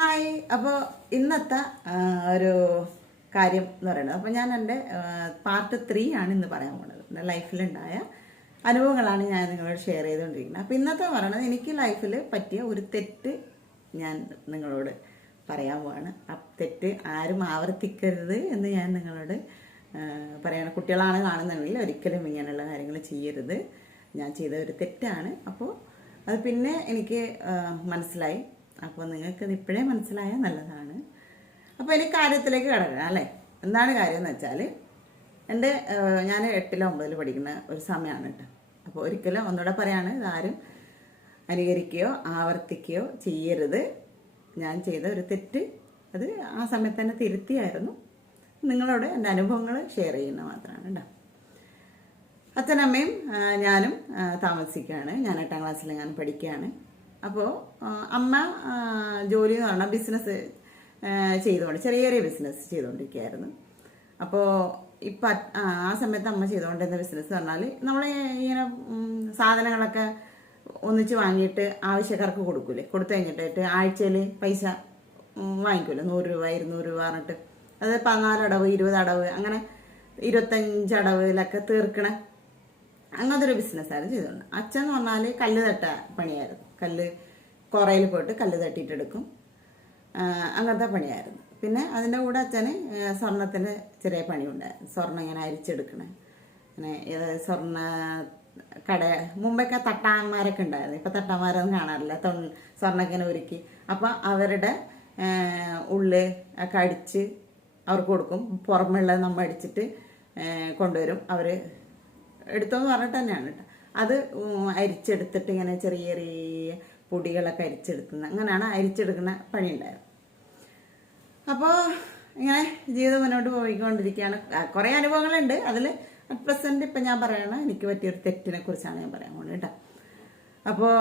Hi. അപ്പോൾ ഇന്നത്തെ ഒരു കാര്യം എന്ന് പറയുന്നത്, അപ്പോൾ ഞാൻ എൻ്റെ പാർട്ട് 3 ആണ് ഇന്ന് പറയാൻ പോകുന്നത്. എൻ്റെ ലൈഫിലുണ്ടായ അനുഭവങ്ങളാണ് ഞാൻ നിങ്ങളോട് ഷെയർ ചെയ്തുകൊണ്ടിരിക്കുന്നത്. അപ്പോൾ ഇന്നത്തെ പറയുന്നത് എനിക്ക് ലൈഫിൽ പറ്റിയ ഒരു തെറ്റ് ഞാൻ നിങ്ങളോട് പറയാൻ പോവാണ്. ആ തെറ്റ് ആരും ആവർത്തിക്കരുത് എന്ന് ഞാൻ നിങ്ങളോട് പറയണം. കുട്ടികളാണ് കാണുന്നുണ്ടെങ്കിൽ ഒരിക്കലും ഇങ്ങനെയുള്ള കാര്യങ്ങൾ ചെയ്യരുത്. ഞാൻ ചെയ്ത ഒരു തെറ്റാണ്. അപ്പോൾ അത് പിന്നെ എനിക്ക് മനസ്സിലായി. അപ്പോൾ നിങ്ങൾക്ക് ഇത് ഇപ്പോഴേ മനസ്സിലായാൽ നല്ലതാണ്. അപ്പോൾ എനിക്ക് കാര്യത്തിലേക്ക് കിടക്കാം അല്ലേ. എന്താണ് കാര്യം എന്ന് വെച്ചാൽ, ഞാൻ 8-ൽ 9-ൽ പഠിക്കുന്ന ഒരു സമയമാണ് കേട്ടോ. അപ്പോൾ ഒരിക്കലും ഒന്നുകൂടെ പറയാണ്, ഇതാരും അനുകരിക്കുകയോ ആവർത്തിക്കുകയോ ചെയ്യരുത്. ഞാൻ ചെയ്ത ഒരു തെറ്റ് അത് ആ സമയത്ത് തന്നെ തിരുത്തിയായിരുന്നു. നിങ്ങളോട് എൻ്റെ അനുഭവങ്ങൾ ഷെയർ ചെയ്യുന്ന മാത്രമാണ് കേട്ടോ. അച്ഛനമ്മയും ഞാനും താമസിക്കുകയാണ്. ഞാൻ 8ാം ക്ലാസ്സിൽ ഞാൻ പഠിക്കുകയാണ്. അപ്പോൾ അമ്മ ജോലി എന്ന് പറഞ്ഞാൽ ബിസിനസ് ചെറിയ ചെറിയ ബിസിനസ് ചെയ്തുകൊണ്ടിരിക്കുകയായിരുന്നു. അപ്പോൾ ഇപ്പം ആ സമയത്ത് അമ്മ ചെയ്തുകൊണ്ടിരുന്ന ബിസിനസ് പറഞ്ഞാൽ നമ്മൾ ഇങ്ങനെ സാധനങ്ങളൊക്കെ ഒന്നിച്ച് വാങ്ങിയിട്ട് ആവശ്യക്കാർക്ക് കൊടുക്കൂലേ. കൊടുത്തു കഴിഞ്ഞിട്ട് ആഴ്ചയിൽ പൈസ വാങ്ങിക്കുമല്ലോ, 100 രൂപ 200 രൂപ പറഞ്ഞിട്ട്. അത് 14 അടവ് 20 അടവ് അങ്ങനെ 25 അടവിലൊക്കെ തീർക്കണേ അങ്ങനത്തെ ഒരു ബിസിനസ്സായിരുന്നു ചെയ്തോണ്ട്. അച്ഛൻ എന്ന് പറഞ്ഞാൽ കല്ല് തട്ട പണിയായിരുന്നു. കുറയിൽ പോയിട്ട് കല്ല് തട്ടിയിട്ടെടുക്കും, അങ്ങനത്തെ പണിയായിരുന്നു. പിന്നെ അതിൻ്റെ കൂടെ അച്ഛന് സ്വർണത്തിൻ്റെ ചെറിയ പണിയുണ്ടായിരുന്നു. സ്വർണ്ണം ഇങ്ങനെ അരിച്ചെടുക്കണേ, ഇങ്ങനെ സ്വർണ്ണ കട. മുമ്പൊക്കെ തട്ടാന്മാരൊക്കെ ഉണ്ടായിരുന്നു. ഇപ്പം തട്ടാന്മാരൊന്നും കാണാറില്ല. സ്വർണ്ണം ഇങ്ങനെ ഒരുക്കി അപ്പോൾ അവരുടെ ഉള്ളിൽ ഒക്കെ അടിച്ച് അവർക്ക് കൊടുക്കും. പുറമെയുള്ളത് നമ്മൾ അടിച്ചിട്ട് കൊണ്ടുവരും. അവർ എടുത്തോന്ന് പറഞ്ഞിട്ട് തന്നെയാണ് കേട്ടോ. അത് അരിച്ചെടുത്തിട്ട് ഇങ്ങനെ ചെറിയ ചെറിയ പൊടികളൊക്കെ അരിച്ചെടുക്കുന്ന, അങ്ങനെയാണ് അരിച്ചെടുക്കുന്ന പണി ഉണ്ടായിരുന്നു. അപ്പോൾ ഇങ്ങനെ ജീവിതം മുന്നോട്ട് പോയിക്കൊണ്ടിരിക്കുകയാണ്. കുറേ അനുഭവങ്ങളുണ്ട്. അതിൽ അറ്റ് പ്രസൻറ്റ് ഇപ്പം ഞാൻ പറയണ എനിക്ക് പറ്റിയൊരു തെറ്റിനെ കുറിച്ചാണ് ഞാൻ പറയാൻ പോകുന്നത് കേട്ടോ. അപ്പോൾ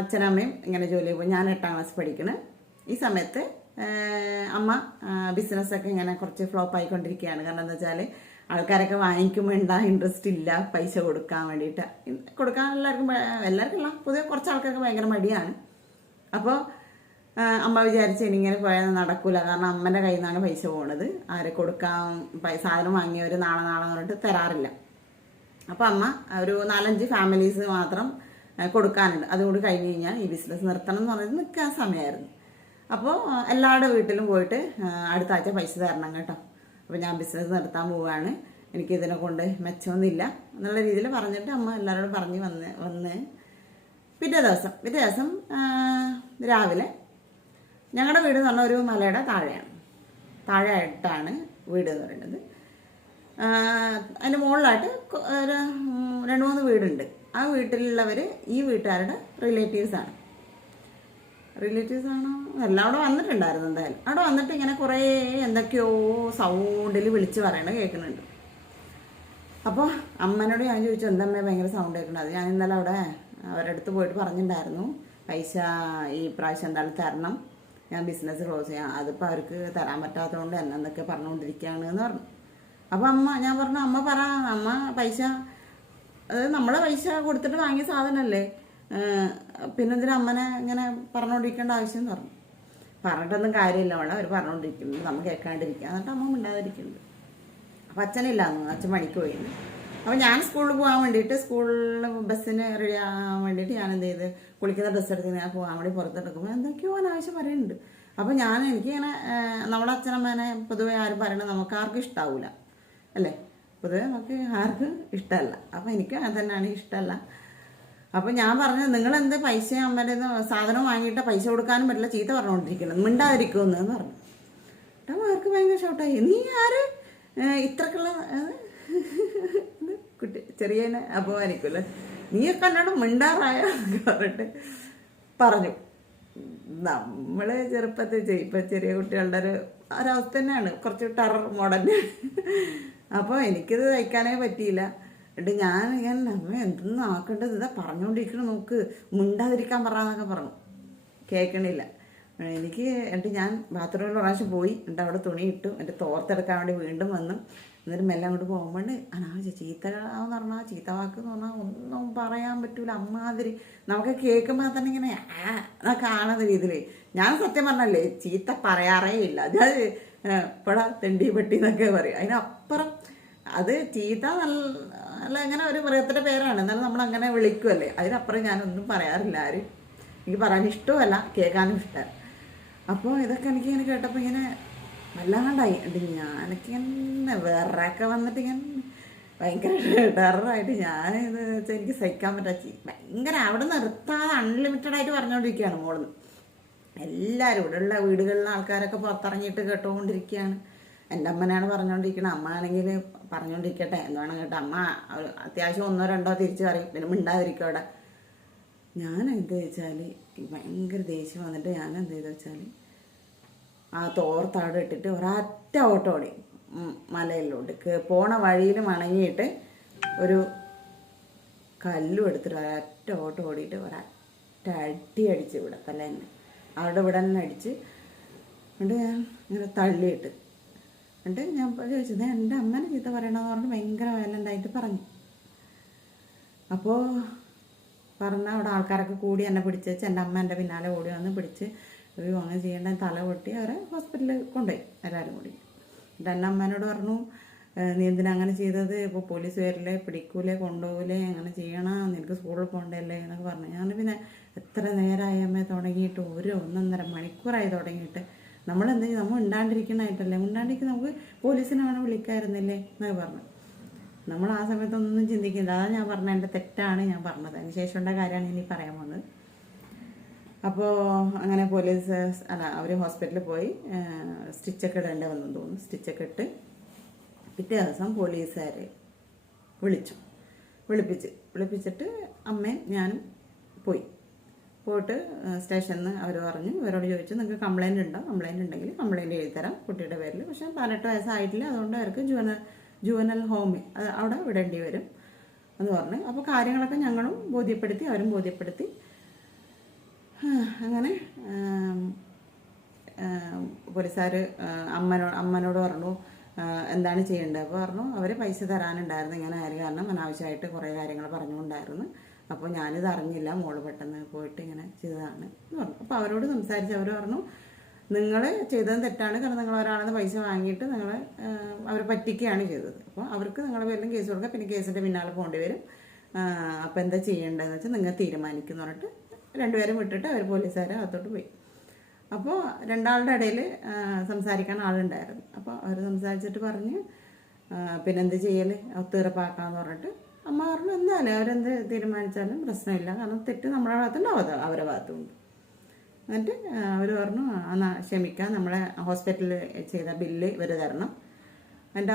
അച്ഛനമ്മയും ഇങ്ങനെ ജോലി പോയി. ഞാൻ 8ാം ക്ലാസ് പഠിക്കണം. ഈ സമയത്ത് അമ്മ ബിസിനസ്സൊക്കെ ഇങ്ങനെ കുറച്ച് ഫ്ലോപ്പ് ആയിക്കൊണ്ടിരിക്കുകയാണ്. കാരണം എന്താ വെച്ചാൽ ആൾക്കാരൊക്കെ വാങ്ങിക്കുമ്പോൾ ഇൻട്രസ്റ്റ് ഇല്ല പൈസ കൊടുക്കാൻ വേണ്ടിയിട്ട്. കൊടുക്കാൻ എല്ലാവർക്കും ഇല്ല, പൊതുവെ കുറച്ച് ആൾക്കാർക്ക് ഭയങ്കര മടിയാണ്. അപ്പോൾ അമ്മ വിചാരിച്ച് ഇനിങ്ങനെ പോയാൽ നടക്കൂല. കാരണം അമ്മൻ്റെ കയ്യിൽ നിന്നാണ് പൈസ പോകുന്നത്. ആരെ കൊടുക്കാൻ സാധനം വാങ്ങിയവർ നാളെ എന്ന് പറഞ്ഞിട്ട് തരാറില്ല. അപ്പോൾ അമ്മ ഒരു 4-5 ഫാമിലീസ് മാത്രം കൊടുക്കാനുണ്ട്. അതുകൂടി കഴിഞ്ഞ് കഴിഞ്ഞാൽ ഈ ബിസിനസ് നിർത്തണം എന്ന് പറഞ്ഞിട്ട് നിൽക്കാൻ സമയമായിരുന്നു. അപ്പോൾ എല്ലാവരുടെ വീട്ടിലും പോയിട്ട് അടുത്ത ആഴ്ച പൈസ തരണം കേട്ടോ, അപ്പോൾ ഞാൻ ബിസിനസ് നിർത്താൻ പോവുകയാണ്, എനിക്കിതിനെ കൊണ്ട് മെച്ചമൊന്നുമില്ല എന്നുള്ള രീതിയിൽ പറഞ്ഞിട്ട് അമ്മ എല്ലാവരോടും പറഞ്ഞ് വന്ന് പിറ്റേ ദിവസം രാവിലെ ഞങ്ങളുടെ വീട് എന്ന് പറഞ്ഞാൽ ഒരു മലയുടെ താഴെയായിട്ടാണ് വീട് എന്ന് പറയുന്നത്. അതിൻ്റെ മുകളിലായിട്ട് ഒരു 2-3 വീടുണ്ട്. ആ വീട്ടിലുള്ളവർ ഈ വീട്ടുകാരുടെ റിലേറ്റീവ്സാണ്. എല്ലാം അവിടെ വന്നിട്ടുണ്ടായിരുന്നു. എന്തായാലും അവിടെ വന്നിട്ട് ഇങ്ങനെ കുറേ എന്തൊക്കെയോ സൗണ്ടിൽ വിളിച്ച് പറയണത് കേൾക്കുന്നുണ്ട്. അപ്പോൾ അമ്മനോട് ഞാൻ ചോദിച്ചു, എന്തമ്മേ ഭയങ്കര സൗണ്ട് കേൾക്കണം. അത് ഞാൻ ഇന്നലെ അവിടെ അവരുടെ അടുത്ത് പോയിട്ട് പറഞ്ഞിട്ടുണ്ടായിരുന്നു, പൈസ ഈ പ്രാവശ്യം എന്തായാലും തരണം, ഞാൻ ബിസിനസ് ക്ലോസ് ചെയ്യാം, അതിപ്പോൾ അവർക്ക് തരാൻ പറ്റാത്തതുകൊണ്ട് എന്നൊക്കെ പറഞ്ഞുകൊണ്ടിരിക്കുകയാണ് എന്ന് പറഞ്ഞു. അപ്പോൾ ഞാൻ പറഞ്ഞു, അമ്മ പൈസ അത് നമ്മളെ പൈസ കൊടുത്തിട്ട് വാങ്ങിയ സാധനമല്ലേ, പിന്നെന്തിനാ അമ്മനെ ഇങ്ങനെ പറഞ്ഞുകൊണ്ടിരിക്കേണ്ട ആവശ്യം എന്ന് പറഞ്ഞു. പറഞ്ഞിട്ടൊന്നും കാര്യമില്ല, അവിടെ അവർ പറഞ്ഞുകൊണ്ടിരിക്കുന്നുണ്ട്, നമ്മൾ കേൾക്കാണ്ടിരിക്കുക. എന്നിട്ട് അമ്മ മിണ്ടാതിരിക്കുന്നുണ്ട്. അപ്പം അച്ഛനില്ലാന്നു, അച്ഛൻ പണിക്ക് പോയിരുന്നു. അപ്പോൾ ഞാൻ സ്കൂളിൽ പോകാൻ വേണ്ടിയിട്ട്, സ്കൂളിൽ ബസ്സിന് റെഡി ആകാൻ വേണ്ടിയിട്ട് ഞാൻ എന്ത് ചെയ്ത് കുളിക്കുന്ന ഡ്രസ്സ് എടുത്ത് ഞാൻ പോകാൻ വേണ്ടി പുറത്തെടുക്കുമ്പോൾ എന്തൊക്കെയോ അനാവശ്യം പറയുന്നുണ്ട്. അപ്പോൾ എനിക്കിങ്ങനെ നമ്മുടെ അച്ഛനമ്മേനെ പൊതുവെ ആരും പറയണത് നമുക്ക് ആർക്കും ഇഷ്ടാവില്ല അല്ലേ, പൊതുവെ നമുക്ക് ആർക്കും ഇഷ്ടമല്ല. അപ്പോൾ എനിക്ക് അങ്ങനെ തന്നെയാണ്, ഇഷ്ടമല്ല. അപ്പോൾ ഞാൻ പറഞ്ഞത്, നിങ്ങളെന്ത് പൈസ അമ്മേൻ്റെ സാധനം വാങ്ങിയിട്ട് പൈസ കൊടുക്കാനും പറ്റില്ല, ചീത്ത പറഞ്ഞുകൊണ്ടിരിക്കുന്നത്, മിണ്ടാതിരിക്കുമെന്ന് പറഞ്ഞു. അപ്പോൾ അവർക്ക് ഭയങ്കര ഷോട്ടായി, നീ ആര് ഇത്രക്കുള്ള കുട്ടി ചെറിയനെ അപമാനിക്കുമല്ലോ, നീയൊക്കെ എന്നോട് മിണ്ടാറായ പറഞ്ഞിട്ട് പറഞ്ഞു. നമ്മൾ ചെറുപ്പത്തിൽ ഇപ്പം ചെറിയ കുട്ടികളുടെ ഒരവസ്ഥ തന്നെയാണ്, കുറച്ച് ടെറർ മോഡല്. അപ്പോൾ എനിക്കിത് തയ്ക്കാനേ പറ്റിയില്ല. എന്നിട്ട് ഞാൻ അമ്മ എന്തെന്ന് ആക്കേണ്ടത്, ഇതാ പറഞ്ഞുകൊണ്ടിരിക്കണം, നോക്ക് മിണ്ടാതിരിക്കാൻ പറയാന്നൊക്കെ പറഞ്ഞു. കേൾക്കണില്ല. എനിക്ക് എന്നിട്ട് ഞാൻ ബാത്റൂമിൽ പ്രാവശ്യം പോയി, എന്നിട്ട് അവിടെ തുണി ഇട്ടു, എൻ്റെ തോർത്തെടുക്കാൻ വേണ്ടി വീണ്ടും വന്നു. എന്നിട്ട് മെല്ലെ അങ്ങോട്ട് പോകുമ്പോൾ ചീത്തകളാന്ന് പറഞ്ഞാൽ, ചീത്ത വാക്ക് എന്ന് പറഞ്ഞാൽ ഒന്നും പറയാൻ പറ്റൂല. അമ്മാതിരി നമുക്ക് കേൾക്കുമ്പോൾ തന്നെ ഇങ്ങനെ കാണുന്ന രീതിയിൽ. ഞാൻ സത്യം പറഞ്ഞല്ലേ ചീത്ത പറയാറേ ഇല്ല. ഞാൻ ഇപ്പോഴാ തെണ്ടി പെട്ടി എന്നൊക്കെ പറയും. അതിനപ്പുറം അത് ചീത്ത നല്ല ഇങ്ങനെ ഒരു മൃഗത്തിൻ്റെ പേരാണ്, എന്നാലും നമ്മളങ്ങനെ വിളിക്കുമല്ലേ. അതിനപ്പുറം ഞാനൊന്നും പറയാറില്ല ആരും. എനിക്ക് പറയാൻ ഇഷ്ടമല്ല, കേൾക്കാനും ഇഷ്ടമല്ല. അപ്പോൾ ഇതൊക്കെ എനിക്ക് ഇങ്ങനെ കേട്ടപ്പോൾ ഇങ്ങനെ വല്ലാണ്ടായി. ഞാനൊക്കെ ഇങ്ങനെ വേറെയൊക്കെ വന്നിട്ട് ഇങ്ങനെ ഭയങ്കര ടെററായിട്ട് ഞാനിത് വെച്ചാൽ എനിക്ക് സഹിക്കാൻ പറ്റാ. ഭയങ്കര അവിടെ നിർത്താതെ അൺലിമിറ്റഡായിട്ട് പറഞ്ഞുകൊണ്ടിരിക്കുകയാണ് മോളിന്ന്. എല്ലാവരും ഇവിടെയുള്ള വീടുകളിലെ ആൾക്കാരൊക്കെ പുറത്തിറങ്ങിയിട്ട് കേട്ടുകൊണ്ടിരിക്കുകയാണ്. എൻ്റെ അമ്മനാണ് പറഞ്ഞുകൊണ്ടിരിക്കുന്നത്. അമ്മ ആണെങ്കിൽ പറഞ്ഞുകൊണ്ടിരിക്കട്ടെ, എന്താണ് കേട്ടോ. അമ്മ അത്യാവശ്യം 1 2 തിരിച്ച് പറയും, പിന്നെ മിണ്ടാതിരിക്കും അവിടെ. ഞാൻ എന്ത് വെച്ചാൽ ഭയങ്കര ദേഷ്യം വന്നിട്ട് ഞാൻ എന്ത് ചെയ്തെന്ന് വെച്ചാൽ ആ തോർത്താടെ ഇട്ടിട്ട് ഒരൊറ്റ ഓട്ടം ഓടി മലയിലോട്ട് പോണ വഴിയിൽ മണങ്ങിയിട്ട് ഒരു കല്ലും എടുത്തിട്ട് ഒരൊറ്റ ഓട്ടം ഓടിയിട്ട് ഒരൊറ്റ അടി അടിച്ച് ഇവിടെ തലേന്നെ ഇവിടെ തന്നെ അടിച്ച്. എന്നിട്ട് ഞാൻ ഇങ്ങനെ തള്ളിയിട്ട് എന്നിട്ട് ഞാൻ ചോദിച്ചത് എൻ്റെ അമ്മനെ ചീത്ത പറയണമെന്ന് പറഞ്ഞ് ഭയങ്കര വയലൻ്റായിട്ട് പറഞ്ഞു. അപ്പോൾ പറഞ്ഞാൽ അവിടെ ആൾക്കാരൊക്കെ കൂടി എന്നെ പിടിച്ച് വെച്ച് എൻ്റെ അമ്മ എൻ്റെ പിന്നാലെ ഓടി വന്ന് പിടിച്ച് അങ്ങനെ ചെയ്യേണ്ട തല പൊട്ടി അവരെ ഹോസ്പിറ്റലിൽ കൊണ്ടുപോയി എല്ലാവരും കൂടി. എന്നിട്ട് എൻ്റെ അമ്മേനോട് പറഞ്ഞു, നീ എന്തിനാ അങ്ങനെ ചെയ്തത്, ഇപ്പോൾ പോലീസ് വരില്ലേ, പിടിക്കൂലേ, കൊണ്ടുപോകില്ലേ, അങ്ങനെ ചെയ്യണം, നിനക്ക് സ്കൂളിൽ പോകണ്ടല്ലേ എന്നൊക്കെ പറഞ്ഞു. ഞാൻ പിന്നെ എത്ര നേരമായി അമ്മ തുടങ്ങിയിട്ട് 1-1.5 മണിക്കൂറായി തുടങ്ങിയിട്ട്. നമ്മളെന്താ ചെയ്യും, നമ്മൾ ഉണ്ടാണ്ടിരിക്കണമായിട്ടല്ലേ, ഉണ്ടാണ്ടിരിക്കുന്ന നമുക്ക് പോലീസിനെ വേണം വിളിക്കാമായിരുന്നില്ലേ എന്നൊക്കെ പറഞ്ഞു. നമ്മൾ ആ സമയത്തൊന്നും ചിന്തിക്കുന്നത്. അതാണ് ഞാൻ പറഞ്ഞത്, എൻ്റെ തെറ്റാണ് ഞാൻ പറഞ്ഞത്. അതിന് ശേഷമുള്ള കാര്യമാണ് ഇനി പറയാൻ പോകുന്നത്. അപ്പോൾ അങ്ങനെ പോലീസ് അവർ ഹോസ്പിറ്റലിൽ പോയി സ്റ്റിച്ചൊക്കെ ഇടേണ്ടി വന്നു തോന്നുന്നു. സ്റ്റിച്ചൊക്കെ ഇട്ട് പിറ്റേ ദിവസം പോലീസുകാർ വിളിപ്പിച്ചിട്ട് അമ്മയും ഞാനും പോയിട്ട് സ്റ്റേഷനിൽ നിന്ന് അവർ പറഞ്ഞു, ഇവരോട് ചോദിച്ചു നിങ്ങൾക്ക് കംപ്ലയിൻ്റ് ഉണ്ടോ, കംപ്ലയിൻ്റ് ഉണ്ടെങ്കിൽ കംപ്ലയിൻ്റ് എഴുതി തരാം കുട്ടിയുടെ പേരിൽ. പക്ഷേ 18 വയസ്സായിട്ടില്ല, അതുകൊണ്ട് അവർക്ക് ജുവനൽ ഹോമിൽ അവിടെ വിടേണ്ടി വരും എന്ന് പറഞ്ഞു. അപ്പോൾ കാര്യങ്ങളൊക്കെ ഞങ്ങളും ബോധ്യപ്പെടുത്തി, അവരും ബോധ്യപ്പെടുത്തി. അങ്ങനെ പോലീസുകാർ അമ്മനോട് പറഞ്ഞു എന്താണ് ചെയ്യേണ്ടത്. അപ്പോൾ പറഞ്ഞു അവർ പൈസ തരാനുണ്ടായിരുന്നു, ഇങ്ങനെ ആര് കാരണം അനാവശ്യമായിട്ട് കുറേ കാര്യങ്ങൾ പറഞ്ഞുകൊണ്ടായിരുന്നു. അപ്പോൾ ഞാനിത് അറിഞ്ഞില്ല, മോള് പെട്ടെന്ന് പോയിട്ട് ഇങ്ങനെ ചെയ്തതാണ് എന്ന് പറഞ്ഞു. അപ്പോൾ അവരോട് സംസാരിച്ച് അവർ പറഞ്ഞു, നിങ്ങൾ ചെയ്തത് തെറ്റാണ്, കാരണം നിങ്ങൾ ഒരാളെന്ന് പൈസ വാങ്ങിയിട്ട് നിങ്ങൾ അവരെ പറ്റിക്കുകയാണ് ചെയ്തത്. അപ്പോൾ അവർക്ക് നിങ്ങളുടെ പേരിലും കേസ് കൊടുക്കുക, പിന്നെ കേസിൻ്റെ പിന്നാലെ പോകേണ്ടി വരും. അപ്പോൾ എന്താ ചെയ്യേണ്ടതെന്ന് വെച്ചാൽ നിങ്ങൾ തീരുമാനിക്കുന്നു പറഞ്ഞിട്ട് 2 പേരും വിട്ടിട്ട് അവർ പോലീസുകാരെ അകത്തോട്ട് പോയി. അപ്പോൾ 2 ആളുടെ ഇടയിൽ സംസാരിക്കാൻ ആളുണ്ടായിരുന്നു. അപ്പോൾ അവർ സംസാരിച്ചിട്ട് പറഞ്ഞ് പിന്നെന്ത് ചെയ്യൽ, ഒത്തുതീർപ്പാക്കാന്ന് പറഞ്ഞിട്ട് അമ്മ പറഞ്ഞു എന്തായാലും അവരെന്ത് തീരുമാനിച്ചാലും പ്രശ്നമില്ല, കാരണം തെറ്റ് നമ്മുടെ ഭാഗത്തുണ്ടാവും, അവരുടെ ഭാഗത്തുണ്ട്. എന്നിട്ട് അവർ പറഞ്ഞു ക്ഷമിക്കാം, നമ്മളെ ഹോസ്പിറ്റലിൽ ചെയ്ത ബില്ല് ഇവർ തരണം. എൻ്റെ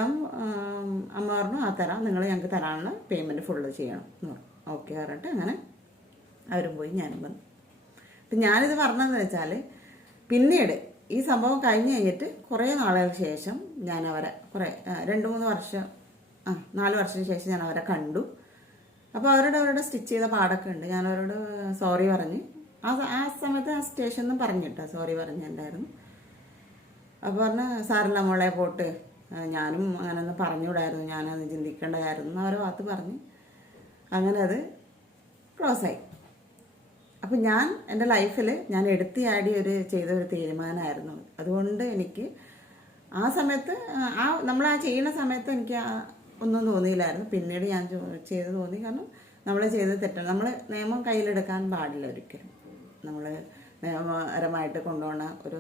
അമ്മ പറഞ്ഞു തരാം, നിങ്ങൾ ഞങ്ങൾക്ക് തരാനുള്ള പേയ്മെൻറ്റ് ഫുള്ള് ചെയ്യണം എന്ന് പറഞ്ഞു. ഓക്കെ പറഞ്ഞിട്ട് അങ്ങനെ അവരും പോയി, ഞാനും വന്നു. അപ്പം ഞാനിത് പറഞ്ഞതെന്ന് വെച്ചാൽ പിന്നീട് ഈ സംഭവം കഴിഞ്ഞ് കഴിഞ്ഞിട്ട് കുറേ നാളുകൾക്ക് ശേഷം ഞാൻ അവരെ 2-3 വർഷം 4 വർഷത്തിന് ശേഷം ഞാൻ അവരെ കണ്ടു. അപ്പോൾ അവരുടെ സ്റ്റിച്ച് ചെയ്ത പാടൊക്കെ ഉണ്ട്. ഞാൻ അവരോട് സോറി പറഞ്ഞ് ആ സമയത്ത് ആ സ്റ്റേഷനിൽ പറഞ്ഞിട്ടാ സോറി പറഞ്ഞിട്ടുണ്ടായിരുന്നു. അപ്പോൾ പറഞ്ഞ സാറില്ല മോളെ പോട്ട്, ഞാനും അങ്ങനെയൊന്നും പറഞ്ഞുകൂടായിരുന്നു, ഞാനത് ചിന്തിക്കേണ്ടതായിരുന്നു അവരെ ഭാഗത്ത് പറഞ്ഞ് അങ്ങനെ അത് ക്ലോസായി. അപ്പം ഞാൻ എൻ്റെ ലൈഫിൽ ഞാൻ ചെയ്തൊരു തീരുമാനമായിരുന്നു. അതുകൊണ്ട് എനിക്ക് ആ സമയത്ത് നമ്മൾ ചെയ്യുന്ന സമയത്ത് എനിക്ക് ഒന്നും തോന്നിയില്ലായിരുന്നു. പിന്നീട് ഞാൻ തോന്നി, കാരണം നമ്മൾ ചെയ്തത് തെറ്റാണ്. നമ്മൾ നിയമം കയ്യിലെടുക്കാൻ പാടില്ല ഒരിക്കലും. നമ്മൾ നിയമപരമായിട്ട് കൊണ്ടുപോകുന്ന ഒരു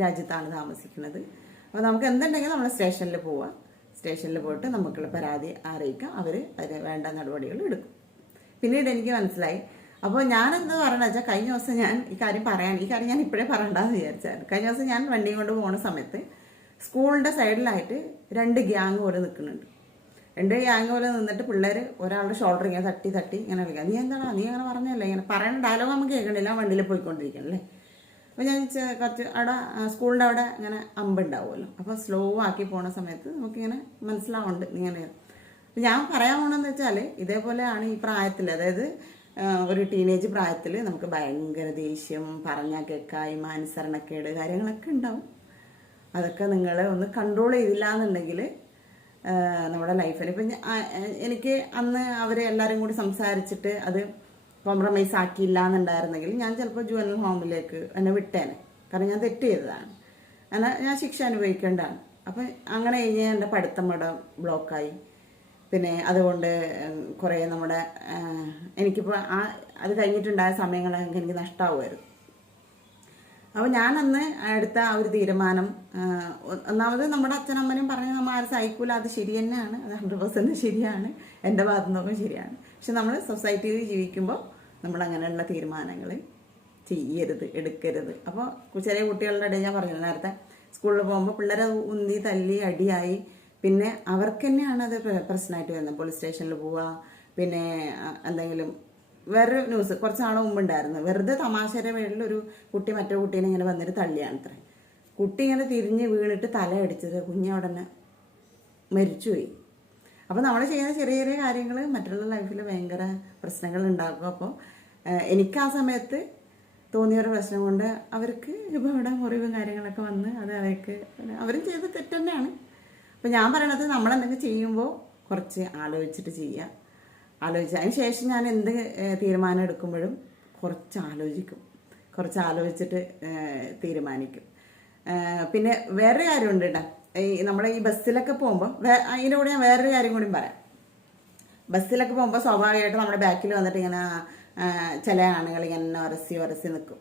രാജ്യത്താണ് താമസിക്കുന്നത്. അപ്പോൾ നമുക്ക് എന്തുണ്ടെങ്കിലും നമ്മൾ സ്റ്റേഷനിൽ പോവുക, സ്റ്റേഷനിൽ പോയിട്ട് നമുക്കുള്ള പരാതി അറിയിക്കാം, അവർ അതിന് വേണ്ട നടപടികൾ എടുക്കും. പിന്നീട് എനിക്ക് മനസ്സിലായി. അപ്പോൾ ഞാനെന്ത് പറയണമെന്ന് വെച്ചാൽ, കഴിഞ്ഞ ദിവസം ഞാൻ ഈ കാര്യം ഞാൻ ഇപ്പോഴേ പറയണ്ടെന്ന് വിചാരിച്ചായിരുന്നു. കഴിഞ്ഞ ദിവസം ഞാൻ വണ്ടിയും കൊണ്ട് പോകുന്ന സമയത്ത് സ്കൂളിൻ്റെ സൈഡിലായിട്ട് 2 ഗ്യാങ് പോലെ നിൽക്കുന്നുണ്ട്. 2 ഗ്യാങ് പോലെ നിന്നിട്ട് പിള്ളേർ ഒരാളുടെ ഷോൾഡർ ഇങ്ങനെ തട്ടി ഇങ്ങനെ വിളിക്കുക, നീ അങ്ങനെ പറഞ്ഞല്ലേ, ഇങ്ങനെ പറയുന്ന ഡയലോഗ് നമുക്ക് കേൾക്കണില്ല, വണ്ടിയിൽ പോയിക്കൊണ്ടിരിക്കണല്ലേ. അപ്പോൾ ഞാൻ കുറച്ച് അവിടെ സ്കൂളിൻ്റെ അവിടെ ഇങ്ങനെ അമ്പുണ്ടാവുമല്ലോ, അപ്പോൾ സ്ലോ ആക്കി പോണ സമയത്ത് നമുക്കിങ്ങനെ മനസ്സിലാവുന്നുണ്ട് ഇങ്ങനെ. ഞാൻ പറയാൻ പോകണമെന്ന് വെച്ചാൽ, ഇതേപോലെയാണ് ഈ പ്രായത്തിൽ, അതായത് ഒരു ടീനേജ് പ്രായത്തിൽ നമുക്ക് ഭയങ്കര ദേഷ്യം, പറഞ്ഞാൽ കേൾക്കായ്മ, അനുസരണക്കേട് കാര്യങ്ങളൊക്കെ ഉണ്ടാവും. അതൊക്കെ നിങ്ങൾ ഒന്ന് കൺട്രോൾ ചെയ്തില്ല എന്നുണ്ടെങ്കിൽ നമ്മുടെ ലൈഫിൽ ഇപ്പം എനിക്ക് അന്ന് അവർ എല്ലാവരും കൂടി സംസാരിച്ചിട്ട് അത് കോംപ്രമൈസ് ആക്കിയില്ല എന്നുണ്ടായിരുന്നെങ്കിൽ ഞാൻ ചിലപ്പോൾ ജുവനൽ ഹോമിലേക്ക് എന്നെ വിട്ടേനെ. കാരണം ഞാൻ തെറ്റ് ചെയ്തതാണ്, എന്നാൽ ഞാൻ ശിക്ഷ അനുഭവിക്കേണ്ടതാണ്. അപ്പം അങ്ങനെ കഴിഞ്ഞാൽ എൻ്റെ പഠിത്തം അവിടെ ബ്ലോക്കായി. പിന്നെ അതുകൊണ്ട് കുറേ നമ്മുടെ എനിക്കിപ്പോൾ അത് കഴിഞ്ഞിട്ടുണ്ടായ സമയങ്ങളൊക്കെ എനിക്ക് നഷ്ടമാവുമായിരുന്നു. അപ്പോൾ ഞാനന്ന് എടുത്ത ആ ഒരു തീരുമാനം, ഒന്നാമത് നമ്മുടെ അച്ഛനമ്മനും പറഞ്ഞ് നമ്മൾ ആരും സഹിക്കൂല, അത് ശരി തന്നെയാണ്, അത് 100% ശരിയാണ്, എൻ്റെ ഭാഗത്തു നിന്നൊക്കെ ശരിയാണ്. പക്ഷെ നമ്മൾ സൊസൈറ്റിയിൽ ജീവിക്കുമ്പോൾ നമ്മൾ അങ്ങനെയുള്ള തീരുമാനങ്ങൾ ചെയ്യരുത്, എടുക്കരുത്. അപ്പോൾ ചെറിയ കുട്ടികളുടെ ഇടയിൽ ഞാൻ പറഞ്ഞു നേരത്തെ, സ്കൂളിൽ പോകുമ്പോൾ പിള്ളേരെ ഉന്തി തല്ലി അടിയായി, പിന്നെ അവർക്ക് തന്നെയാണ് അത് പ്രശ്നമായിട്ട് വരുന്നത്. പോലീസ് സ്റ്റേഷനിൽ പോവുക, പിന്നെ എന്തെങ്കിലും വേറൊരു ന്യൂസ് കുറച്ച് നാൾ മുമ്പുണ്ടായിരുന്നു, വെറുതെ തമാശയുടെ പേരിൽ ഒരു കുട്ടി മറ്റേ കുട്ടീനെ ഇങ്ങനെ വന്നിട്ട് തള്ളിയാണ് അത്ര. കുട്ടി ഇങ്ങനെ തിരിഞ്ഞ് വീണിട്ട് തല അടിച്ചത്, കുഞ്ഞവിടെ തന്നെ മരിച്ചുപോയി. അപ്പോൾ നമ്മൾ ചെയ്യുന്ന ചെറിയ ചെറിയ കാര്യങ്ങൾ മറ്റുള്ള ലൈഫിൽ ഭയങ്കര പ്രശ്നങ്ങൾ ഉണ്ടാക്കും. അപ്പോൾ എനിക്ക് ആ സമയത്ത് തോന്നിയൊരു പ്രശ്നം കൊണ്ട് അവർക്ക് ഇപ്പോൾ ഇവിടെ മുറിവും കാര്യങ്ങളൊക്കെ വന്ന് അത് അവരും ചെയ്ത തെറ്റ് തന്നെയാണ്. അപ്പോൾ ഞാൻ പറയണത് നമ്മളെന്തെങ്കിലും ചെയ്യുമ്പോൾ കുറച്ച് ആലോചിച്ചിട്ട് ചെയ്യുക. അതിന് ശേഷം ഞാൻ എന്ത് തീരുമാനം എടുക്കുമ്പോഴും കുറച്ച് ആലോചിച്ചിട്ട് തീരുമാനിക്കും. പിന്നെ വേറൊരു കാര്യമുണ്ട് കേട്ടോ, നമ്മൾ ഈ ബസ്സിലൊക്കെ പോകുമ്പോൾ അതിൻ്റെ കൂടെ ഞാൻ വേറൊരു കാര്യം കൂടി പറയാം. ബസ്സിലൊക്കെ പോകുമ്പോൾ സ്വാഭാവികമായിട്ട് നമ്മുടെ ബാക്കിൽ വന്നിട്ട് ഇങ്ങനെ ചില ആണുങ്ങൾ ഇങ്ങനെ ഉരസി നിൽക്കും.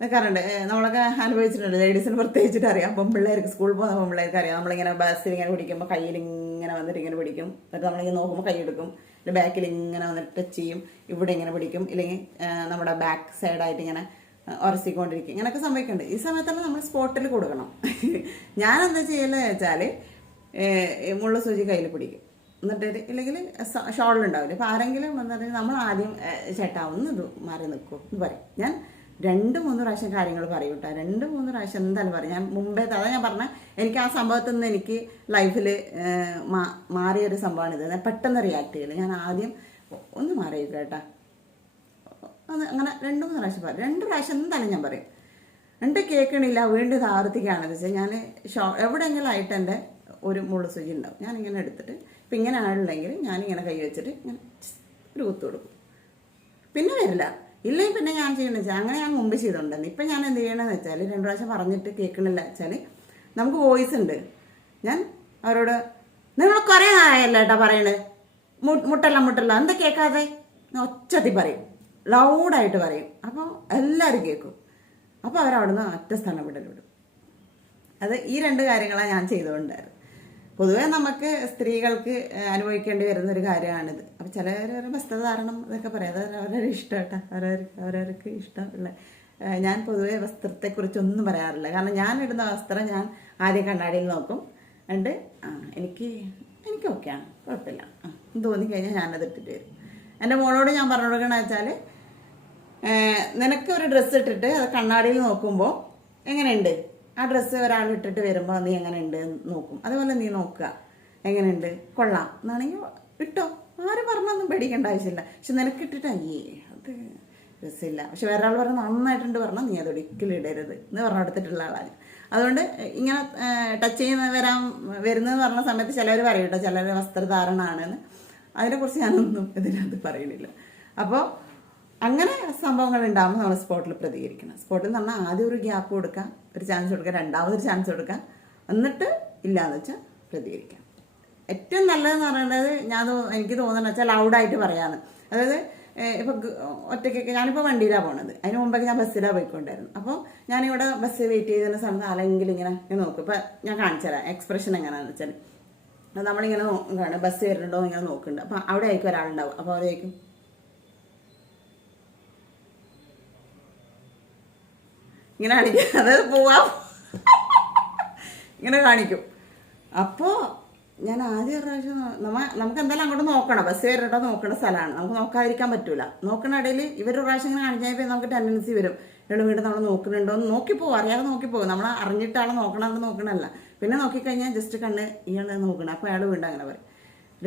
നിൽക്കാറുണ്ട്, നമ്മളൊക്കെ അനുഭവിച്ചിട്ടുണ്ട്. ലേഡീസിന് പ്രത്യേകിച്ചിട്ട് അറിയാം. പെൺപിള്ളേർക്ക് സ്കൂളിൽ പോകുന്ന പെൺപിള്ളേർക്ക് അറിയാം. നമ്മളിങ്ങനെ ബസ്സിൽ ഇങ്ങനെ പിടിക്കുമ്പോൾ കയ്യിൽ ഇങ്ങനെ വന്നിട്ട് ഇങ്ങനെ പിടിക്കും, എന്നിട്ട് നമ്മളിങ്ങനെ നോക്കുമ്പോൾ കൈ എടുക്കും, അല്ലെങ്കിൽ ബാക്കിൽ ഇങ്ങനെ വന്നിട്ട് ടച്ച് ചെയ്യും, ഇവിടെ ഇങ്ങനെ പിടിക്കും, ഇല്ലെങ്കിൽ നമ്മുടെ ബാക്ക് സൈഡായിട്ട് ഇങ്ങനെ ഉരസിക്കൊണ്ടിരിക്കും. ഇങ്ങനെയൊക്കെ സംഭവിക്കുന്നുണ്ട്. ഈ സമയത്തെല്ലാം നമ്മൾ സ്പോട്ടിൽ കൊടുക്കണം. ഞാൻ എന്താ ചെയ്യലെന്ന് വെച്ചാൽ മുള്ള സൂചി കയ്യിൽ പിടിക്കും, എന്നിട്ട് ഇല്ലെങ്കിൽ ഷോളിലുണ്ടാവില്ല. അപ്പോൾ ആരെങ്കിലും വന്നിട്ട് നമ്മൾ ആദ്യം ചേട്ടാ ഒന്ന് ഇത് മാറി നിൽക്കും എന്ന് പറയും. ഞാൻ 2-3 പ്രാവശ്യം കാര്യങ്ങൾ പറയും കേട്ടോ, 2-3 പ്രാവശ്യം എന്തായാലും പറയും. ഞാൻ മുമ്പേ അതാ ഞാൻ പറഞ്ഞ, എനിക്ക് ആ സംഭവത്തിൽ നിന്ന് എനിക്ക് ലൈഫിൽ മാറിയൊരു സംഭവമാണിത്. ഞാൻ പെട്ടെന്ന് റിയാക്ട് ചെയ്യില്ല. ഞാൻ ആദ്യം ഒന്ന് മാറിയിരിക്കും കേട്ടാ, അത് അങ്ങനെ 2-3 പ്രാവശ്യം പറയും. 2 പ്രാവശ്യം എന്തായാലും ഞാൻ പറയും. എന്നിട്ട് കേൾക്കണില്ല, വീണ്ടും ഇത് ആവർത്തിക്കുകയാണെന്ന് വെച്ചാൽ ഞാൻ എവിടെയെങ്കിലും ആയിട്ട് എൻ്റെ ഒരു മുള്ള സൂചി ഉണ്ടാവും. ഞാനിങ്ങനെ എടുത്തിട്ട് ഇപ്പം ഇങ്ങനെ ആളുണ്ടെങ്കിൽ ഞാനിങ്ങനെ കൈ വെച്ചിട്ട് ഇങ്ങനെ ഒരു കുത്തു കൊടുക്കും, പിന്നെ വരില്ല. ഇല്ലെങ്കിൽ പിന്നെ ഞാൻ ചെയ്യണമെന്ന് വെച്ചാൽ അങ്ങനെ ഞാൻ മുമ്പ് ചെയ്തുകൊണ്ടിരുന്നു. ഇപ്പം ഞാൻ എന്ത് ചെയ്യണമെന്ന് വെച്ചാൽ 2 പ്രാവശ്യം പറഞ്ഞിട്ട് കേൾക്കണില്ല വെച്ചാൽ നമുക്ക് വോയിസ് ഉണ്ട്. ഞാൻ അവരോട് നിങ്ങൾ കുറേ നായല്ല കേട്ടോ പറയണത്, മുട്ടല്ല എന്താ കേൾക്കാതെ ഒച്ചത്തി പറയും, ലൗഡായിട്ട് പറയും. അപ്പോൾ എല്ലാവരും കേൾക്കും. അപ്പോൾ അവരവിടുന്ന് ഒറ്റ സ്ഥലം വിടലും. അത് ഈ 2 കാര്യങ്ങളാണ് ഞാൻ ചെയ്തുകൊണ്ടായിരുന്നു. പൊതുവേ നമുക്ക് സ്ത്രീകൾക്ക് അനുഭവിക്കേണ്ടി വരുന്നൊരു കാര്യമാണിത്. അപ്പോൾ ചിലർ വസ്ത്രധാരണം ഇതൊക്കെ പറയാം, അത് അവരവരുടെ ഇഷ്ടം കേട്ടോ, അവരവർക്ക് ഇഷ്ടമുള്ള. ഞാൻ പൊതുവേ വസ്ത്രത്തെക്കുറിച്ചൊന്നും പറയാറില്ല. കാരണം ഞാൻ ഇടുന്ന വസ്ത്രം ഞാൻ ആദ്യം കണ്ണാടിയിൽ നോക്കും, എന്നിട്ട് എനിക്ക് ഓക്കെയാണ്, കുഴപ്പമില്ല തോന്നിക്കഴിഞ്ഞാൽ ഞാനത് ഇട്ടിട്ട് വരും. എൻ്റെ മോളോട് ഞാൻ പറഞ്ഞു കൊടുക്കണമെന്ന് വെച്ചാൽ, നിനക്ക് ഒരു ഡ്രസ്സ് ഇട്ടിട്ട് അത് കണ്ണാടിയിൽ നോക്കുമ്പോൾ എങ്ങനെയുണ്ട്, ആ ഡ്രസ്സ് ഒരാൾ ഇട്ടിട്ട് വരുമ്പോൾ നീ എങ്ങനെയുണ്ട് നോക്കും, അതുപോലെ നീ നോക്കുക എങ്ങനെയുണ്ട്, കൊള്ളാം എന്നാണെങ്കിൽ ഇട്ടോ, ആരും പറഞ്ഞൊന്നും പേടിക്കേണ്ട ആവശ്യമില്ല. പക്ഷെ നിനക്ക് ഇട്ടിട്ട് അയ്യേ അത് ഡ്രസ്സില്ല, പക്ഷെ വേറെ ആൾ പറഞ്ഞാൽ നന്നായിട്ടുണ്ട് പറഞ്ഞാൽ നീ അത് ഒരിക്കലും ഇടരുത് എന്ന് പറഞ്ഞെടുത്തിട്ടുള്ള ആളാണ്. അതുകൊണ്ട് ഇങ്ങനെ ടച്ച് ചെയ്യുന്ന വരുന്നതെന്ന് പറഞ്ഞ സമയത്ത് ചിലർ പറയും കേട്ടോ, ചിലർ വസ്ത്രധാരണമാണെന്ന്. അതിനെക്കുറിച്ച് ഞാനൊന്നും ഇതിനകത്ത് പറയുന്നില്ല. അപ്പോൾ അങ്ങനെ സംഭവങ്ങൾ ഉണ്ടാകുമ്പോൾ നമ്മൾ സ്പോട്ടിൽ പ്രതികരിക്കണം. സ്പോട്ടിൽ എന്ന് പറഞ്ഞാൽ ആദ്യം ഒരു ഗ്യാപ്പ് കൊടുക്കുക, ഒരു ചാൻസ് കൊടുക്കുക, രണ്ടാമതൊരു ചാൻസ് കൊടുക്കുക, എന്നിട്ട് ഇല്ലയെന്ന് വെച്ചാൽ പ്രതികരിക്കാം. ഏറ്റവും നല്ലതെന്ന് പറയുന്നത് എനിക്ക് തോന്നുന്നത് വെച്ചാൽ ലൗഡായിട്ട് പറയാമെന്ന്. അതായത് ഇപ്പോൾ ഒറ്റയ്ക്കൊക്കെ ഞാനിപ്പോൾ വണ്ടിയിലാണ് പോണത്, അതിന് മുമ്പൊക്കെ ഞാൻ ബസ്സിലാണ് പോയിക്കൊണ്ടായിരുന്നു. അപ്പോൾ ഞാനിവിടെ ബസ് വെയിറ്റ് ചെയ്തിരുന്ന സമയത്ത് ആരെങ്കിലും ഇങ്ങനെ നോക്കും. ഇപ്പോൾ ഞാൻ കാണിച്ചു തരാം എക്സ്പ്രഷൻ എങ്ങനെയാണെന്ന് വെച്ചാൽ, നമ്മളിങ്ങനെ നോക്കുകയാണ്, ബസ് വരുന്നുണ്ടോ ഇങ്ങനെ നോക്കുന്നുണ്ട്. അപ്പോൾ അവിടെ ആയിരിക്കും ഒരാളുണ്ടാവും. അപ്പോൾ അവരായിരിക്കും ഇങ്ങനെ കാണിക്കും, അതായത് പോവാം ഇങ്ങനെ കാണിക്കും. അപ്പോൾ ഞാൻ ആദ്യം ഒരു പ്രാവശ്യം നമുക്ക് എന്തായാലും അങ്ങോട്ട് നോക്കണം, ബസ് കയറിട്ടോ നോക്കേണ്ട സ്ഥലമാണ്, നമുക്ക് നോക്കാതിരിക്കാൻ പറ്റൂല. നോക്കുന്ന ഇടയിൽ ഇവരൊരു പ്രാവശ്യം ഇങ്ങനെ കാണിക്കാൻ നമുക്ക് ടെൻഡൻസി വരും, ഇയാൾ വീണ്ടും നമ്മൾ നോക്കുന്നുണ്ടോ എന്ന് നോക്കിപ്പോവും, അറിയാതെ നോക്കിപ്പോവും. നമ്മൾ അറിഞ്ഞിട്ടാണ് നോക്കണമല്ല. പിന്നെ നോക്കിക്കഴിഞ്ഞാൽ ജസ്റ്റ് കണ്ണ് ഇയാൾ നോക്കണം, അപ്പോൾ അയാൾ വീണ്ടും അങ്ങനെ പറയും.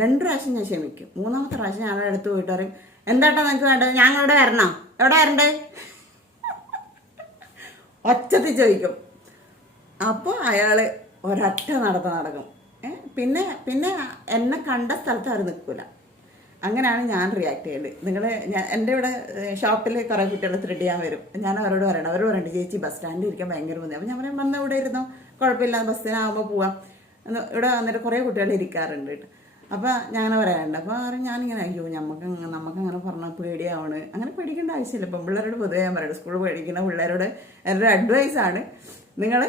2 പ്രാവശ്യം ഞാൻ ക്ഷമിക്കും. 3ാമത്തെ പ്രാവശ്യം ഞാൻ അടുത്ത് പോയിട്ട് പറയും, എന്താട്ടാ നിങ്ങൾക്ക് വേണ്ടത്? ഞാൻ ഇവിടെ വരണോ? എവിടെ വരണ്ടേ? ഒച്ചത്തിൽ ചോദിക്കും. അപ്പോൾ അയാൾ ഒരൊറ്റ നടക്കും. പിന്നെ പിന്നെ എന്നെ കണ്ട സ്ഥലത്ത് അവർ നിൽക്കില്ല. അങ്ങനെയാണ് ഞാൻ റിയാക്ട് ചെയ്യേണ്ടത്. എൻ്റെ ഇവിടെ ഷോപ്പിൽ കുറേ കുട്ടികൾ ത്രെഡ് ചെയ്യാൻ വരും. ഞാൻ അവരോട് പറയണ്ട ചേച്ചി ബസ് സ്റ്റാൻഡിൽ ഇരിക്കാൻ ഭയങ്കര ബുദ്ധിമുട്ട്. അപ്പോൾ ഞാൻ പറയാം വന്ന് ഇവിടെ ഇരുന്നോ, കുഴപ്പമില്ല, ബസ്സിനാകുമ്പോൾ പോവാം. ഇവിടെ വന്നിട്ട് കുറേ കുട്ടികൾ ഇരിക്കാറുണ്ട് കേട്ടോ. അപ്പോൾ ഞാൻ അങ്ങനെ പറയാറുണ്ട്. അപ്പോൾ ഞാനിങ്ങനെ അയ്യോ നമുക്കങ്ങനെ പറഞ്ഞാൽ പേടിയാവണ്. അങ്ങനെ പേടിക്കേണ്ട ആവശ്യമില്ല. ഇപ്പം പിള്ളേരോട് പൊതുവേ ഞാൻ പറയുന്നത്, സ്കൂളിൽ പഠിക്കുന്ന പിള്ളേരോട് എൻ്റെ ഒരു അഡ്വൈസാണ്, നിങ്ങൾ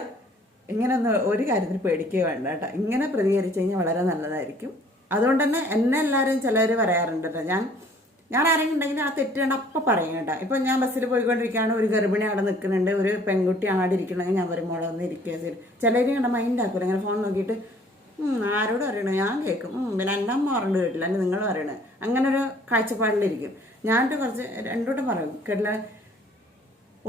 ഇങ്ങനെ ഒരു കാര്യത്തിൽ പേടിക്കുക വേണ്ട കേട്ടോ. ഇങ്ങനെ പ്രതികരിച്ച് കഴിഞ്ഞാൽ വളരെ നല്ലതായിരിക്കും. അതുകൊണ്ട് തന്നെ എന്നെ എല്ലാവരും ചിലർ പറയാറുണ്ട് കേട്ടോ. ഞാൻ ആരെങ്കിലും ഉണ്ടെങ്കിൽ ആ തെറ്റ് കണ്ട് അപ്പം പറയും കേട്ടോ. ഇപ്പം ഞാൻ ബസ്സിൽ പോയിക്കൊണ്ടിരിക്കുകയാണ്, ഒരു ഗർഭിണി അവിടെ നിൽക്കുന്നുണ്ട്, ഒരു പെൺകുട്ടി അങ്ങാടി ഇരിക്കണമെങ്കിൽ ഞാൻ പറയും മോളെ ഒന്ന് ഇരിക്കുക. ചിലർ കണ്ട മൈൻഡ് ആക്കൂല, ഇങ്ങനെ ഫോൺ നോക്കിയിട്ട് ആരോട് പറയണു ഞാൻ കേൾക്കും, പിന്നെ എൻ്റെ അമ്മ പറഞ്ഞിട്ട് കേട്ടില്ല, അല്ലെങ്കിൽ നിങ്ങൾ പറയണത്, അങ്ങനെ ഒരു കാഴ്ചപ്പാടിലിരിക്കും. ഞാനിട്ട് കുറച്ച് രണ്ടോട്ടും പറയും കേട്ടില്ല.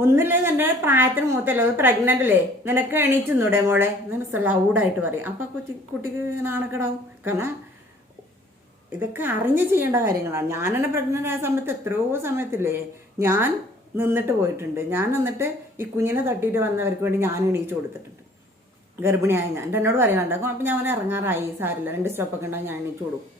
ഒന്നില്ലേ എൻ്റെ പ്രായത്തിന് മൂത്തല്ലേ, അത് പ്രഗ്നൻ്റ് അല്ലേ, നിനക്ക് എണീച്ചൊന്നൂടെ മോളെ എന്ന് ലൗഡായിട്ട് പറയും. അപ്പം കുട്ടിക്ക് നാണക്കേടാവും. കാരണം ഇതൊക്കെ അറിഞ്ഞ് ചെയ്യേണ്ട കാര്യങ്ങളാണ്. ഞാൻ തന്നെ പ്രഗ്നൻ്റ് ആയ സമയത്ത് എത്രയോ സമയത്തില്ലേ ഞാൻ നിന്നിട്ട് പോയിട്ടുണ്ട്. ഞാൻ നിന്നിട്ട് ഈ കുഞ്ഞിനെ തട്ടിയിട്ട് വന്നവർക്ക് വേണ്ടി ഞാൻ എണീച്ച് കൊടുത്തിട്ടുണ്ട്. ഗർഭിണിയായി ഞാൻ എന്നോട് പറയാനുണ്ടാകും. അപ്പം ഞാൻ അവനെ ഇറങ്ങാറായി, സാരില്ല 2 സ്റ്റോപ്പൊക്കെ ഉണ്ടാകും, ഞാൻ എണീച്ച് കൊടുക്കും.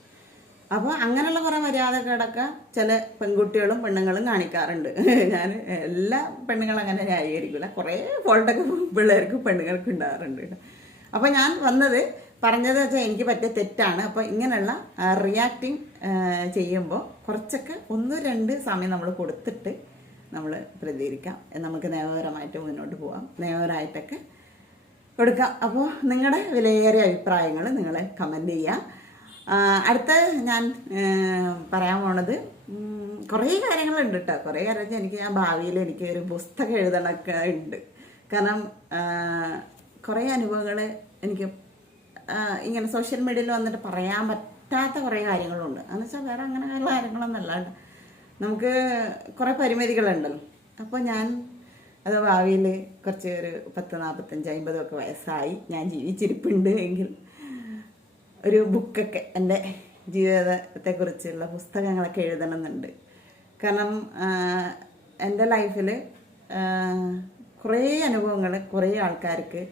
അപ്പോൾ അങ്ങനെയുള്ള കുറേ മര്യാദകളൊക്കെ ചില പെൺകുട്ടികളും പെണ്ണുങ്ങളും കാണിക്കാറുണ്ട്. ഞാൻ എല്ലാ പെണ്ണുങ്ങളും അങ്ങനെ ന്യായീകരിക്കില്ല, കുറേ ഫോൾട്ടൊക്കെ പിള്ളേർക്കും പെണ്ണുങ്ങൾക്കും ഉണ്ടാകാറുണ്ട്. അപ്പോൾ ഞാൻ പറഞ്ഞത് വെച്ചാൽ എനിക്ക് പറ്റിയ തെറ്റാണ്. അപ്പോൾ ഇങ്ങനെയുള്ള റിയാക്ടിങ് ചെയ്യുമ്പോൾ കുറച്ചൊക്കെ 1-2 സമയം നമ്മൾ കൊടുത്തിട്ട് നമ്മൾ പ്രതികരിക്കാം. നമുക്ക് നിയമപരമായിട്ട് മുന്നോട്ട് പോകാം, നിയമപരമായിട്ടൊക്കെ കൊടുക്കാം. അപ്പോൾ നിങ്ങളുടെ വിലയേറിയ അഭിപ്രായങ്ങൾ നിങ്ങൾ കമൻറ്റ് ചെയ്യാം. അടുത്ത ഞാൻ പറയാൻ പോണത് കുറേ കാര്യങ്ങളുണ്ട് കേട്ടോ. കുറേ കാര്യം ഞാൻ ഭാവിയിൽ എനിക്ക് ഒരു പുസ്തകം എഴുതണമൊക്കെ ഉണ്ട്. കാരണം കുറേ അനുഭവങ്ങൾ എനിക്ക് ഇങ്ങനെ സോഷ്യൽ മീഡിയയിൽ വന്നിട്ട് പറയാൻ പറ്റാത്ത കുറേ കാര്യങ്ങളുണ്ട്. എന്ന് വെച്ചാൽ വേറെ അങ്ങനെയുള്ള കാര്യങ്ങളൊന്നുമല്ല, നമുക്ക് കുറേ പരിമിതികളുണ്ടല്ലോ. അപ്പോൾ ഞാൻ അത് ഭാവിയിൽ കുറച്ച് ഒരു 10, 45, 50 ഒക്കെ വയസ്സായി ഞാൻ ജീവിച്ചിരിപ്പുണ്ട് എങ്കിൽ ഒരു ബുക്കൊക്കെ എൻ്റെ ജീവിതത്തെക്കുറിച്ചുള്ള പുസ്തകങ്ങളൊക്കെ എഴുതണമെന്നുണ്ട്. കാരണം എൻ്റെ ലൈഫിൽ കുറേ അനുഭവങ്ങൾ കുറേ ആൾക്കാർക്ക്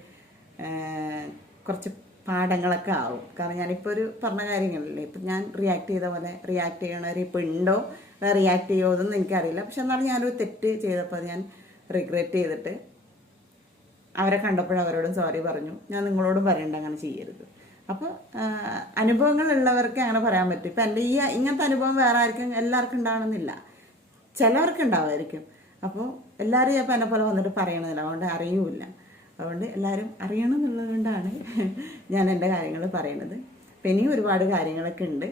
കുറച്ച് പാഠങ്ങളൊക്കെ ആവും. കാരണം ഞാനിപ്പോൾ ഒരു പറഞ്ഞ കാര്യങ്ങളില്ലേ, ഇപ്പം ഞാൻ റിയാക്ട് ചെയ്ത പോലെ റിയാക്ട് ചെയ്യണവർ ഇപ്പോൾ ഉണ്ടോ, റിയാക്ട് ചെയ്യുമോ എന്നൊന്നും എനിക്കറിയില്ല. പക്ഷെ എന്നാലും ഞാനൊരു തെറ്റ് ചെയ്തപ്പോൾ ഞാൻ റിഗ്രറ്റ് ചെയ്തിട്ട് അവരെ കണ്ടപ്പോൾ അവരോടും സോറി പറഞ്ഞു. ഞാൻ നിങ്ങളോടും പറയണ്ട അങ്ങനെ ചെയ്യരുത്. അപ്പോൾ അനുഭവങ്ങളുള്ളവർക്ക് അങ്ങനെ പറയാൻ പറ്റും. ഇപ്പം എൻ്റെ ഇങ്ങനത്തെ അനുഭവം വേറെ ആർക്കും എല്ലാവർക്കും ഉണ്ടാവണമെന്നില്ല, ചിലവർക്ക് ഉണ്ടാവുമായിരിക്കും. അപ്പോൾ എല്ലാവരും ചിലപ്പോൾ എന്നെ പോലെ വന്നിട്ട് പറയണമെന്നില്ല, അതുകൊണ്ട് അറിയൂല. അതുകൊണ്ട് എല്ലാവരും അറിയണം എന്നുള്ളതുകൊണ്ടാണ് ഞാൻ എൻ്റെ കാര്യങ്ങൾ പറയുന്നത്. അപ്പം ഇനിയും ഒരുപാട് കാര്യങ്ങളൊക്കെ ഉണ്ട്.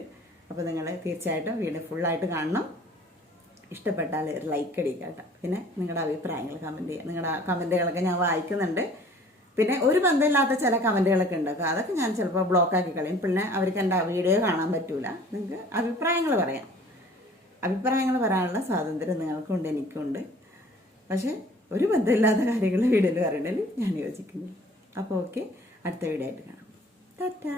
അപ്പോൾ നിങ്ങൾ തീർച്ചയായിട്ടും വീഡിയോ ഫുള്ളായിട്ട് കാണണം. ഇഷ്ടപ്പെട്ടാൽ ഒരു ലൈക്ക് അടിക്കുക കേട്ടോ. പിന്നെ നിങ്ങളുടെ അഭിപ്രായങ്ങൾ കമൻറ്റ് ചെയ്യുക. നിങ്ങളുടെ കമൻറ്റുകളൊക്കെ ഞാൻ വായിക്കുന്നുണ്ട്. പിന്നെ ഒരു ബന്ധമില്ലാത്ത ചില കമൻറ്റുകളൊക്കെ ഉണ്ടാക്കുക, അതൊക്കെ ഞാൻ ചിലപ്പോൾ ബ്ലോക്കാക്കി കളയും. പിന്നെ അവർക്ക് എൻ്റെ വീഡിയോ കാണാൻ പറ്റൂല. നിങ്ങൾക്ക് അഭിപ്രായങ്ങൾ പറയാം. അഭിപ്രായങ്ങൾ പറയാനുള്ള സ്വാതന്ത്ര്യം നിങ്ങൾക്കുണ്ട്, എനിക്കുണ്ട്. പക്ഷേ ഒരു ബന്ധമില്ലാത്ത കാര്യങ്ങൾ വീഡിയോയിൽ പറയണതിൽ ഞാൻ യോജിക്കുന്നു. അപ്പോൾ ഓക്കെ, അടുത്ത വീഡിയോ ആയിട്ട് കാണാം. ടാറ്റാ.